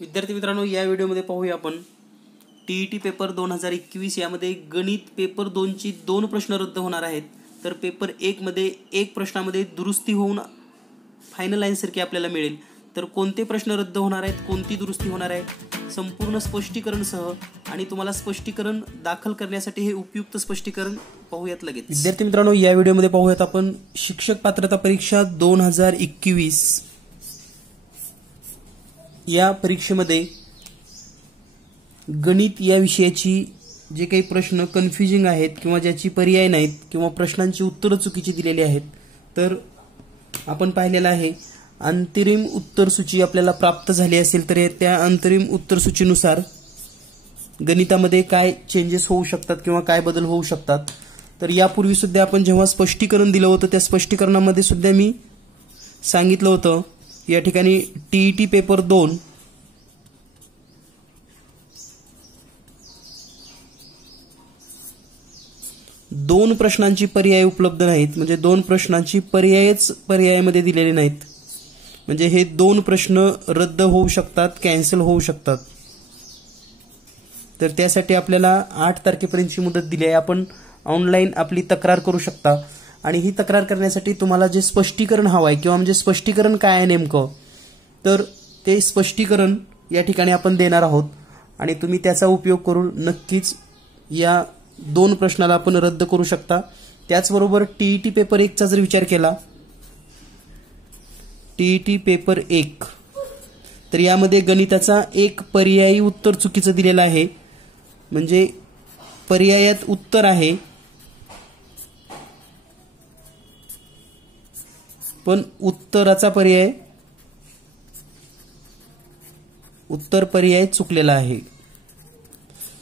विद्यार्थी मित्रांनो, या व्हिडिओमध्ये पाहूया आपण टीईटी पेपर 2021 यामध्ये गणित पेपर 2 ची 2 प्रश्न रद्द होणार आहेत। तर पेपर 1 मध्ये एक प्रश्नामध्ये दुरुस्ती होऊन फायनल आन्सर की आपल्याला मिळेल। तर कोणते प्रश्न रद्द होणार आहेत, कोणती दुरुस्ती होणार आहे, संपूर्ण स्पष्टीकरण सह आणि तुम्हाला स्पष्टीकरण दाखल करण्यासाठी हे उपयुक्त स्पष्टीकरण पाहूयात लगेच। विद्यार्थी मित्रांनो, या व्हिडिओमध्ये पाहूयात आपण शिक्षक पात्रता परीक्षा 2021 या परीक्षेमध्ये गणित या विषयाची जे काही प्रश्न कन्फ्युजिंग आहेत किंवा ज्याची पर्याय नाहीत किंवा प्रश्नांची उत्तरं चुकीची दिलेली आहेत, तर आपण पाहिलेलं आहे अंतरिम उत्तर सूची आपल्याला प्राप्त झाली असेल तर त्या अंतरिम उत्तर सूचीनुसार गणितामध्ये काय चेंजेस होऊ शकतात किंवा काय बदल होऊ शकतात। तर यापूर्वी सुद्धा आपण जेव्हा स्पष्टीकरण दिलं होतं त्या स्पष्टीकरणामध्ये सुद्धा मी सांगितलं होतं या ठिकाणी टीईटी पेपर 2 दोन प्रश्नांची पर्याय उपलब्ध नाहीत, म्हणजे दोन प्रश्नांची पर्यायामध्ये दिलेले नाहीत, म्हणजे हे दोन प्रश्न रद्द होऊ शकतात, कॅन्सल होऊ शकतात। तर त्यासाठी आपल्याला 8 तारखेपर्यंतची मुदत दिली आहे। आपण ऑनलाईन आपली तक्रार करू शकता आणि ही तक्रार करण्यासाठी तुम्हाला जे स्पष्टीकरण हवं आहे किंवा म्हणजे स्पष्टीकरण काय आहे नेमकं, तर ते स्पष्टीकरण या ठिकाणी आपण देणार आहोत आणि तुम्ही त्याचा उपयोग करून नक्कीच या दोन प्रश्नाला आपण रद्द करू शकता। त्याचबरोबर टीईटी पेपर 1 चा जर विचार केला, टीईटी पेपर 1 तर यामध्ये गणिताचा एक पर्यायी उत्तर चुकीचं दिलेलं आहे, म्हणजे पर्यायात उत्तर आहे पण उत्तर पर्याय चुकलेला आहे,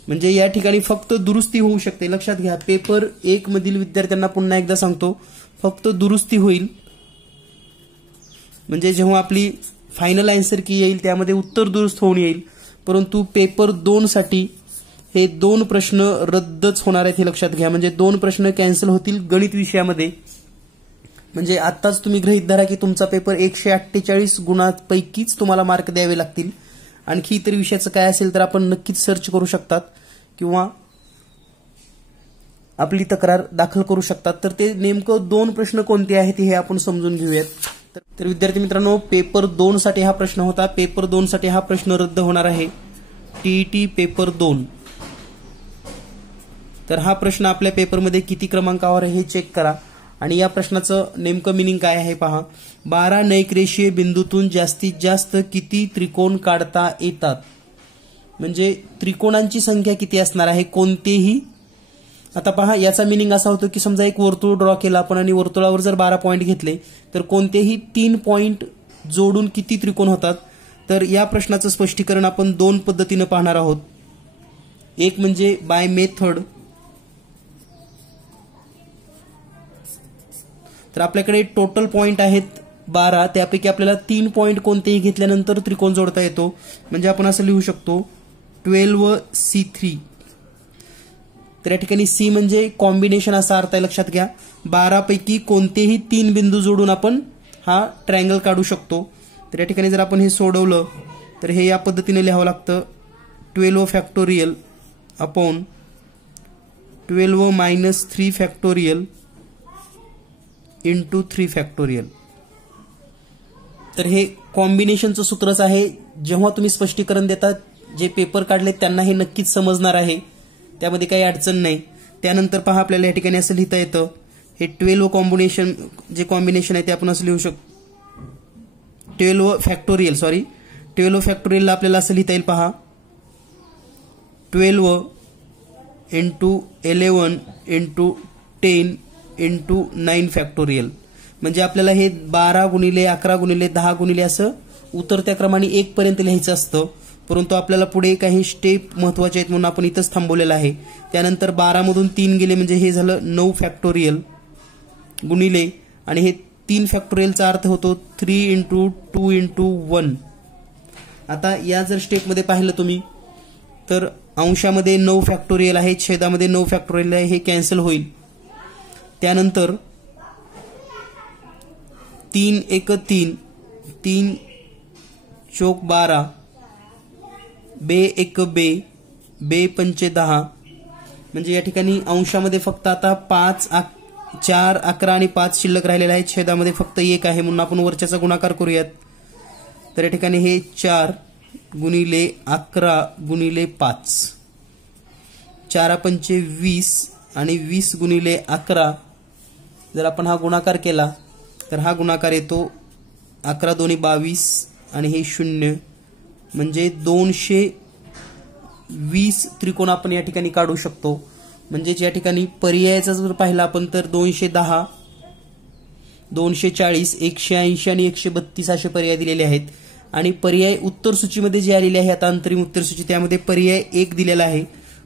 म्हणजे या ठिकाणी फक्त दुरुस्ती होऊ शकते। लक्षात घ्या, पेपर 1 मधील विद्यार्थ्यांना पुन्हा एकदा सांगतो, फक्त दुरुस्ती होईल, म्हणजे जेव्हा आपली फायनल आन्सर की येईल त्यामध्ये उत्तर दुरुस्त होऊन येईल, परंतु पेपर 2 साठी हे दोन प्रश्न रद्दच होणार आहेत हे लक्षात घ्या। म्हणजे दोन प्रश्न कॅन्सल होतील गणित विषयामध्ये। म्हणजे आत्ताच तुम्ही गृहीत धरा की तुमचा पेपर 148 गुणांपैकीच तुम्हाला मार्क द्यावे लागतील। आणखी इतर विषयाचं काय असेल तर आपण नक्कीच सर्च करू शकतात किंवा आपली तक्रार दाखल करू शकतात। तर ते नेमकं दोन प्रश्न कोणते आहेत हे आपण समजून घेऊयात। तर विद्यार्थी मित्रांनो, पेपर 2 साठी हा प्रश्न होता, पेपर 2 साठी हा प्रश्न रद्द होणार आहे, टीईटी पेपर 2। तर हा प्रश्न आपल्या पेपरमध्ये किती क्रमांकावर आहे हे चेक करा आणि या प्रश्नाचं नेमकं मिनिंग काय आहे पहा। 12 नैकरेषीय बिंदूतून जास्तीत जास्त किती त्रिकोण काढता येतात, म्हणजे त्रिकोणांची संख्या किती असणार आहे कोणतेही। आता पहा, याचा मिनिंग असा होतो की समजा एक वर्तुळ ड्रॉ केला आपण आणि वर्तुळावर जर 12 पॉइंट घेतले तर कोणतेही 3 पॉइंट जोडून किती त्रिकोण होतात। तर या प्रश्नाचं स्पष्टीकरण आपण दोन पद्धतीने पाहणार आहोत। एक म्हणजे बाय मेथड, तर आपल्याकडे टोटल पॉइंट आहेत 12, त्यापैकी आपल्याला 3 पॉइंट कोणतेही घेतल्यानंतर त्रिकोण जोडता येतो, म्हणजे आपण असं लिहू शकतो 12C3। तर या ठिकाणी सी म्हणजे कॉम्बिनेशन असा अर्थ आहे, लक्षात घ्या। 12 पैकी कोणतेही 3 बिंदू जोडून आपण हा ट्रायंगल काढू शकतो। तर या ठिकाणी जर आपण हे सोडवलं तर हे या पद्धतीने लिहावं लागतं 12 factorial upon 12 minus 3 factorial into 3 factorial. तर हे कॉम्बिनेशनचं सूत्रच आहे। जेव्हा तुम्ही स्पष्टीकरण देता, जे पेपर काढले त्यांना हे नक्कीच समजणार आहे, त्यामध्ये काही अडचण नाही। त्यानंतर पहा, आपल्याला या ठिकाणी असं लिहिता येतं, हे 12 कॉम्बिनेशन जे कॉम्बिनेशन आहे ते आपण असं लिहू शकतो 12 फॅक्टोरियलला आपल्याला असं लिहिता येईल पहा 12 इंटू 11 इंटू 10 इंटू 9 फॅक्टोरियल। म्हणजे आपल्याला हे 12 गुणिले 11 गुणिले 10 गुणिले असं उतरत्या क्रमाने 1 पर्यंत लिहायचं असतं, परंतु आपल्याला पुढे काही स्टेप महत्वाचे आहेत म्हणून आपण इथंच थांबवलेलं आहे। त्यानंतर 12 मधून 3 गेले म्हणजे हे झालं 9 फॅक्टोरियल गुणिले, आणि हे 3 फॅक्टोरियलचा अर्थ होतो 3 इंटू 2 इंटू 1। आता या जर स्टेपमध्ये पाहिलं तुम्ही तर अंशामध्ये 9 फॅक्टोरियल आहे, छेदामध्ये 9 फॅक्टोरियल आहे, हे कॅन्सल होईल। त्यानंतर 3 1 3, 3 चौक 12 बे एक बे, बे पंचे 10, म्हणजे या ठिकाणी अंशामध्ये फक्त आता 4, 11 आणि 5 शिल्लक राहिलेला आहे. छेदामध्ये फक्त 1 आहे म्हणून आपण वरच्याचा गुणाकार करूयात. तर या ठिकाणी हे 4 गुणिले 11 गुणिले 5, 4 पंचे 20 आणि 20 गुणिले 11. जर आपण हा गुणाकार केला तर हा गुणाकार येतो 11 दोन्ही 22 आणि हे 0, म्हणजे 220 त्रिकोण आपण या ठिकाणी काढू शकतो. म्हणजेच या ठिकाणी पर्यायाचा जर पाहिला आपण तर 210, 240, 180 आणि 132 असे पर्याय दिलेले आहेत. आणि पर्याय उत्तर सूचीमध्ये जे आलेले आहे आता अंतरिम उत्तर सूची त्यामध्ये पर्याय 1 दिलेला आहे,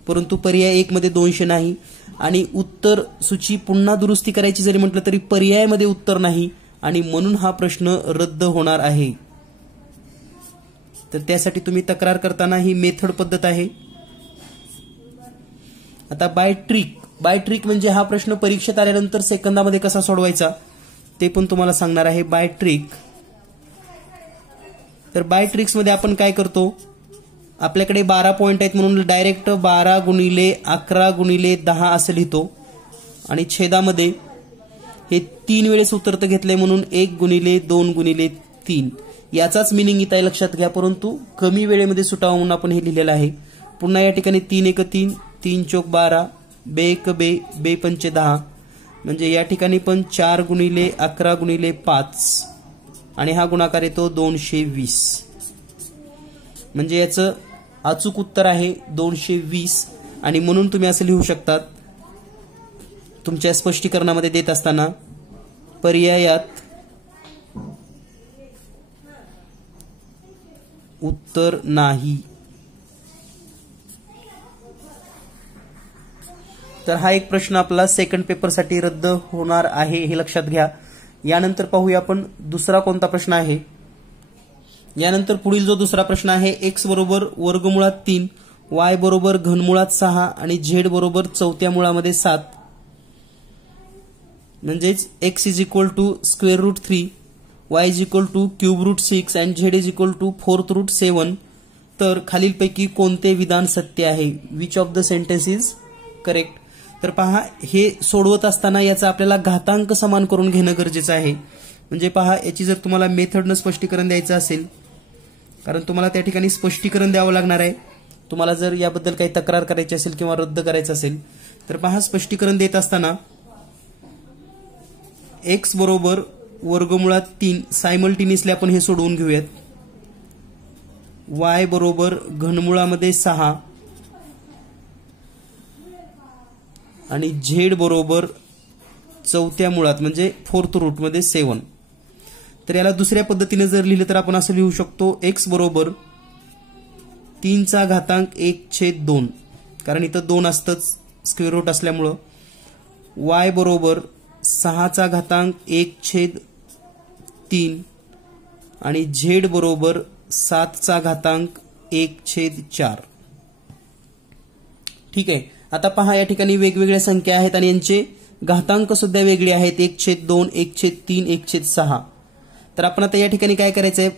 परंतु पर्याय 1 मध्ये 200 नाही. आणि उत्तर सूची पुन्हा दुरुस्ती करायची जरी म्हटलं तरी पर्यायामध्ये उत्तर नाही आणि म्हणून हा प्रश्न रद्द होणार आहे. तर त्यासाठी तुम्ही तक्रार करताना ही मेथड पद्धत आहे. आता बाय ट्रिक म्हणजे हा प्रश्न परीक्षेत आल्यानंतर सेकंदामध्ये कसा सोडवायचा ते पण तुम्हाला सांगणार आहे. बाय ट्रिक, तर बाय ट्रिक्स मध्ये आपण काय करतो, आपल्याकडे 12 पॉइंट आहेत म्हणून डायरेक्ट 12 गुणिले 11 गुणिले 10 असं लिहितो. आणि छेदामध्ये हे 3 वेळेस उत्तर घेतलंय म्हणून 1 गुणिले 2 गुणिले 3 याचाच मिनिंग इथं लक्षात घ्या, परंतु कमी वेळेमध्ये सुटावं म्हणून आपण हे लिहिलेलं आहे. पुन्हा या ठिकाणी 3 एक 3, 3 चौक 12, बे एक बे, बे पंचे 10, म्हणजे या ठिकाणी पण 4 गुणिले 11 गुणिले 5 आणि हा गुणाकार येतो 220. म्हणजे याचं अचूक उत्तर आहे 220. आणि म्हणून तुम्ही असं लिहू शकतात तुमच्या स्पष्टीकरणामध्ये देत असताना, पर्यायात उत्तर नाही. तर हा एक प्रश्न आपला सेकंड पेपरसाठी रद्द होणार आहे, हे लक्षात घ्या. यानंतर पाहूया आपण दुसरा कोणता प्रश्न आहे. यानंतर पुढील जो दुसरा प्रश्न आहे, x बरोबर वर्गमुळात 3, y बरोबर घनमुळात 6 आणि z बरोबर चौथ्या मुळामध्ये 7. म्हणजेच x is equal to square root 3, y is equal to cube root 6 आणि z is equal to fourth root 7. तर खालीलपैकी कोणते विधान सत्य आहे, which of the sentence is correct. तर पहा, हे सोडवत असताना याचा आपल्याला घातांक समान करून घेणं गरजेचं आहे. म्हणजे पहा, याची जर तुम्हाला मेथडनं स्पष्टीकरण द्यायचं असेल, कारण तुम्हाला त्या ठिकाणी स्पष्टीकरण द्यावं लागणार आहे. तुम्हाला जर याबद्दल काही तक्रार करायची असेल किंवा रद्द करायचं असेल तर पहा, स्पष्टीकरण देत असताना x बरोबर वर्गमुळात 3 सायमल्टेनियसली आपण हे सोडवून घेऊयात. y बरोबर घनमुळामध्ये 6 आणि z बरोबर चौथ्या मुळात म्हणजे फोर्थ रूट मध्ये 7. तर याला दुसऱ्या पद्धतीने जर लिहिलं तर आपण असं लिहू शकतो, x बरोबर 3 चा घातांक 1/2, कारण इथं 2 असतंच स्क्वेअर रूट असल्यामुळं. y बरोबर 6 चा घातांक 1/3 आणि z बरोबर 7 चा घातांक 1/4. ठीक आहे. आता पहा, या ठिकाणी वेगवेगळ्या संख्या आहेत आणि यांचे घातांक सुद्धा वेगळे आहेत, 1/2, 1/3, 1/6. तर आपण आता या ठिकाणी काय करायचंय,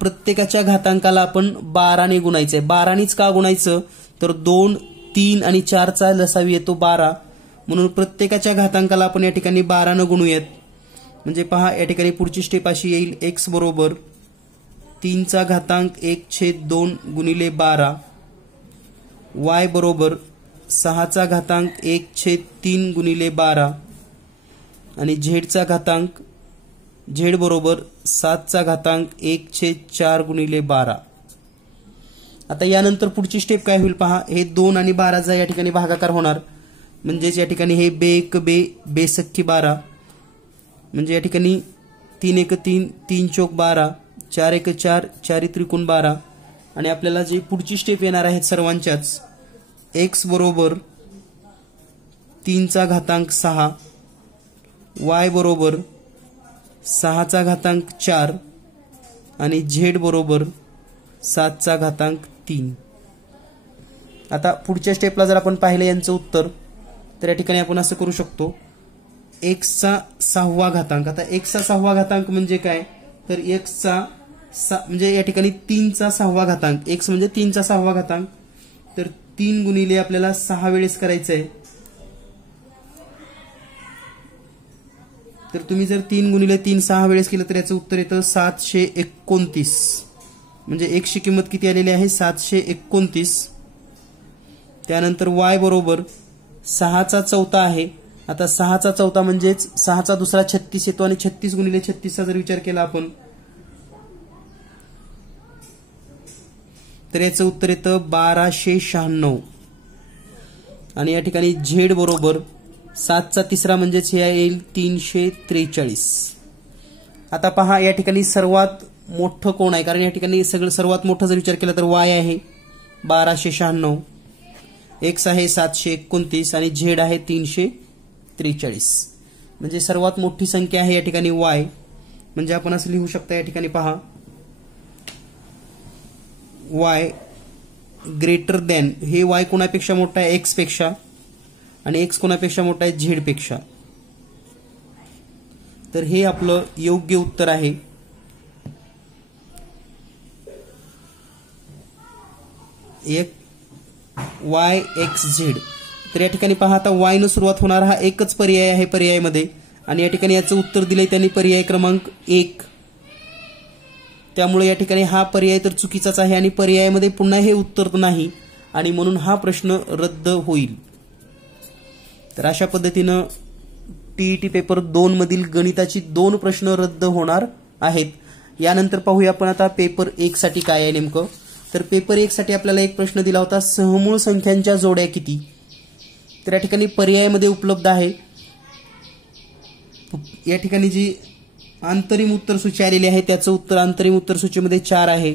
प्रत्येकाच्या घातांकाला आपण 12 ने गुणायचंय. 12 नीच का गुणायचं, तर 2, 3 आणि 4 चा लसावी येतो 12, म्हणून प्रत्येकाच्या घातांकाला आपण या ठिकाणी 12 ने गुणूयात. म्हणजे पहा, या ठिकाणी पुढची स्टेप अशी येईल, x बरोबर 3 चा घातांक 1/2 गुणिले 12, y बरोबर 6 चा घातांक 1/3 गुणिले 12 आणि z चा घातांक z बरोबर 7 चा घातांक 1/4 गुणिले 12. आता यानंतर पुढची स्टेप काय होईल पहा, हे 2 आणि 12चा या ठिकाणी भागाकार होणार. म्हणजेच या ठिकाणी हे बे एक बे, बे सख्खी 12, म्हणजे या ठिकाणी 3 एक 3, 3 चौक 12, 4 एक 4, 4 त्रिकोण 12. आणि आपल्याला जे पुढची स्टेप येणार आहेत सर्वांच्याच, x बरोबर 3 चा घातांक 6, y बरोबर 6 चा घातांक 4 आणि z बरोबर 7 चा घातांक 3. आता पुढच्या स्टेपला जर आपण पाहिलं यांचं उत्तर, तर या ठिकाणी आपण असं करू शकतो, x चा 6वा घातांक. आता x चा 6वा घातांक म्हणजे काय, तर x चा म्हणजे या ठिकाणी 3चा 6वा घातांक, x म्हणजे 3चा 6वा घातांक, तर 3 गुणिले आपल्याला 6 वेळेस करायचं आहे. तर तुम्ही जर 3 गुणिले 3 6 वेळेस केलं तर याचं उत्तर येतं 729. म्हणजे x ची किंमत किती आलेली आहे 729. त्यानंतर y बरोबर 6चा चौथा आहे. आता 6चा चौथा म्हणजेच 6चा दुसरा 36 येतो आणि 36 गुणिले 36चा जर विचार केला आपण तर याचं उत्तर येतं 1296. आणि या ठिकाणी z बरोबर 7चा तिसरा म्हणजेच हे येईल 343. आता पहा या ठिकाणी सर्वात मोठं कोण आहे, कारण या ठिकाणी सर्वात मोठा जर विचार केला तर y आहे 1296, x आहे 729 आणि z आहे 343. म्हणजे सर्वात मोठी संख्या आहे या ठिकाणी y. म्हणजे आपण असं लिहू शकता या ठिकाणी पहा y ग्रेटर दॅन, हे y कोणापेक्षा मोठा आहे x पेक्षा आणि x कोणापेक्षा मोठा आहे z पेक्षा. तर हे आपलं योग्य उत्तर आहे. y x z. तर या ठिकाणी पहा आता y न सुरुवात होणार हा एकच पर्याय आहे पर्यायामध्ये आणि या ठिकाणी याचं उत्तर दिलंय त्यांनी पर्याय क्रमांक 1. त्यामुळे या ठिकाणी हा पर्याय तर चुकीचाच आहे आणि पर्यायामध्ये पुन्हा हे उत्तर नाही आणि म्हणून हा प्रश्न रद्द होईल. तर अशा पद्धतीनं टीईटी पेपर 2 मधील गणिताची 2 प्रश्न रद्द होणार आहेत. यानंतर पाहूया आपण आता पेपर 1 साठी काय आहे नेमकं. तर पेपर 1 साठी आपल्याला एक प्रश्न दिला होता, सहमूळ संख्यांच्या जोड्या किती. तर या ठिकाणी पर्यायामध्ये उपलब्ध आहे. या ठिकाणी जी अंतरिम उत्तर सूची आलेली आहे त्याचं उत्तर अंतरिम उत्तर सूचीमध्ये 4 आहे.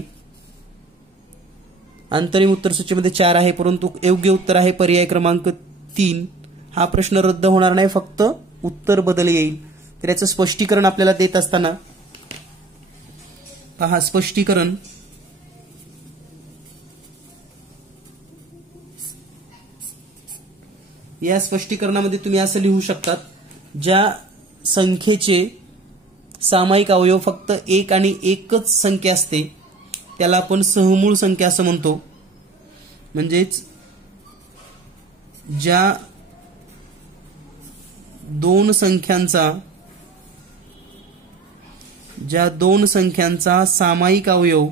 अंतरिम उत्तर सूचीमध्ये 4 आहे, परंतु योग्य उत्तर आहे पर्याय क्रमांक 3. हा प्रश्न रद्द होणार नाही, फक्त उत्तर बदल येईल. तर याचं स्पष्टीकरण आपल्याला देत असताना पहा स्पष्टीकरण. या स्पष्टीकरणामध्ये तुम्ही असं लिहू शकतात, ज्या संख्येचे सामायिक अवयव फक्त 1 आणि एकच संख्या असते त्याला आपण सहमूळ संख्या असं म्हणतो. म्हणजेच ज्या दोन संख्यांचा सामायिक अवयव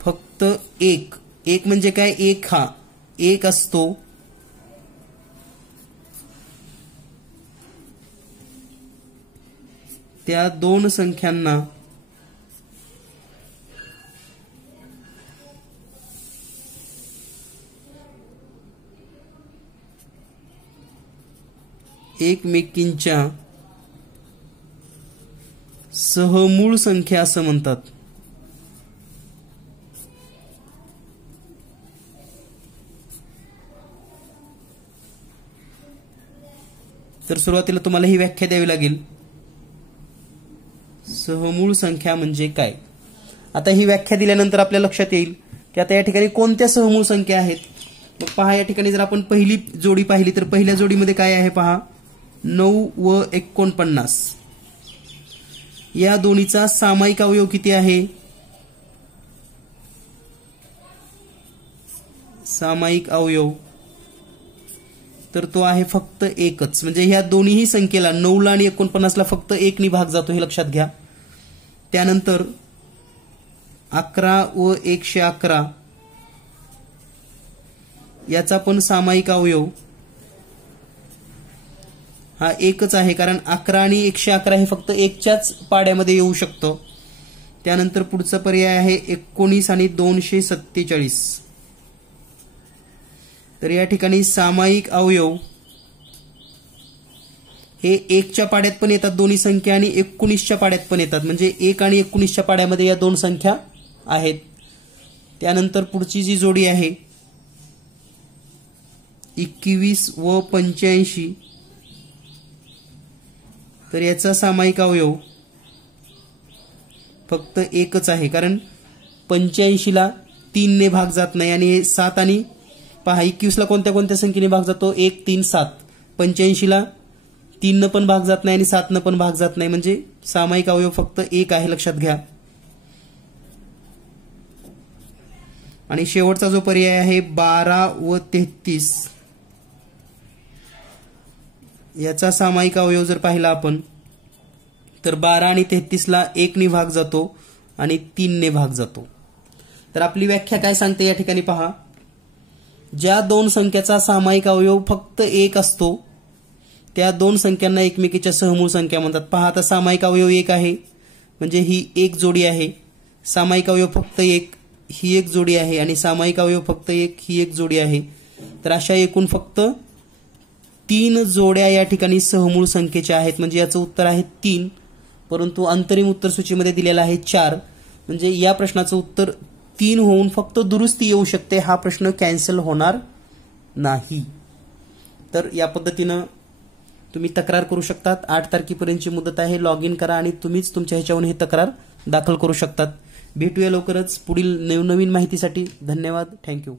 फक्त एक म्हणजे काय, एक हा एक असतो त्या दोन संख्यांना एकमेकींच्या सहमूळ संख्या असं म्हणतात. तर सुरुवातीला तुम्हाला ही व्याख्या द्यावी लागेल, सहमूळ संख्या म्हणजे काय. आता ही व्याख्या दिल्यानंतर आपल्या लक्षात येईल की आता या ठिकाणी कोणत्या सहमूळ संख्या आहेत. मग पहा या ठिकाणी जर आपण पहिली जोडी पाहिली तर पहिल्या जोडीमध्ये काय आहे पहा, 9 व 49. या दोन्हीचा सामायिक अवयव किती आहे, सामायिक अवयव तर तो आहे फक्त एकच. म्हणजे ह्या दोन्हीही संख्येला 9 ला आणि 49 ला फक्त 1 ने भाग जातो, हे लक्षात घ्या. त्यानंतर 11 व 111 याचा पण सामायिक अवयव हा एकच आहे, कारण 11 आणि 111 हे फक्त एकच्याच पाड्यामध्ये येऊ शकतं. त्यानंतर पुढचा पर्याय आहे 19 आणि 247. तर या ठिकाणी सामायिक अवयव हे 1च्या पाड्यात पण येतात दोन्ही संख्या आणि 19च्या पाड्यात पण येतात. म्हणजे 1 आणि 19च्या पाड्यामध्ये या दोन संख्या आहेत. त्यानंतर पुढची जी जोडी आहे 21 व 85, तर याचा सामायिक अवयव फक्त एकच आहे, कारण 85 ला 3 ने भाग जात नाही आणि 7 आणि पहा 21 ला कोणत्या कोणत्या संख्येने भाग जातो, 1 3 7. 85ला 3 पण भाग जात नाही आणि 7 पण भाग जात नाही, म्हणजे सामायिक अवयव फक्त 1 आहे, लक्षात घ्या. आणि शेवटचा जो पर्याय आहे 12 व 33, याचा सामायिक अवयव जर पाहिला आपण तर 12 आणि 33ला 1 ने भाग जातो आणि 3 ने भाग जातो. तर आपली व्याख्या काय सांगते या ठिकाणी पहा. ज्या दोन संख्याचा सामायिक अवयव फक्त 1 असतो त्या दोन संख्यांना एकमेकीच्या सहमूळ संख्या म्हणतात. पहा, आता सामायिक अवयव 1 आहे म्हणजे ही एक जोडी आहे, सामायिक अवयव फक्त 1 ही एक जोडी आहे आणि सामायिक अवयव फक्त 1 ही एक जोडी आहे. तर अशा एकूण फक्त 3 जोड्या या ठिकाणी सहमूळ संख्येच्या आहेत, म्हणजे याचं उत्तर आहे 3. परंतु अंतरिम उत्तर सूचीमध्ये दिलेलं आहे 4, म्हणजे या प्रश्नाचं उत्तर 3 होऊन फक्त दुरुस्ती येऊ शकते, हा प्रश्न कॅन्सल होणार नाही. तर या पद्धतीनं तुम्ही तक्रार करू शकतात. 8 तारखेपर्यंतची मुदत आहे. लॉग इन करा आणि तुम्हीच तुमच्या ह्याच्यावरून ही तक्रार दाखल करू शकतात. भेटूया लवकरच पुढील नवनवीन माहितीसाठी. धन्यवाद. थँक्यू.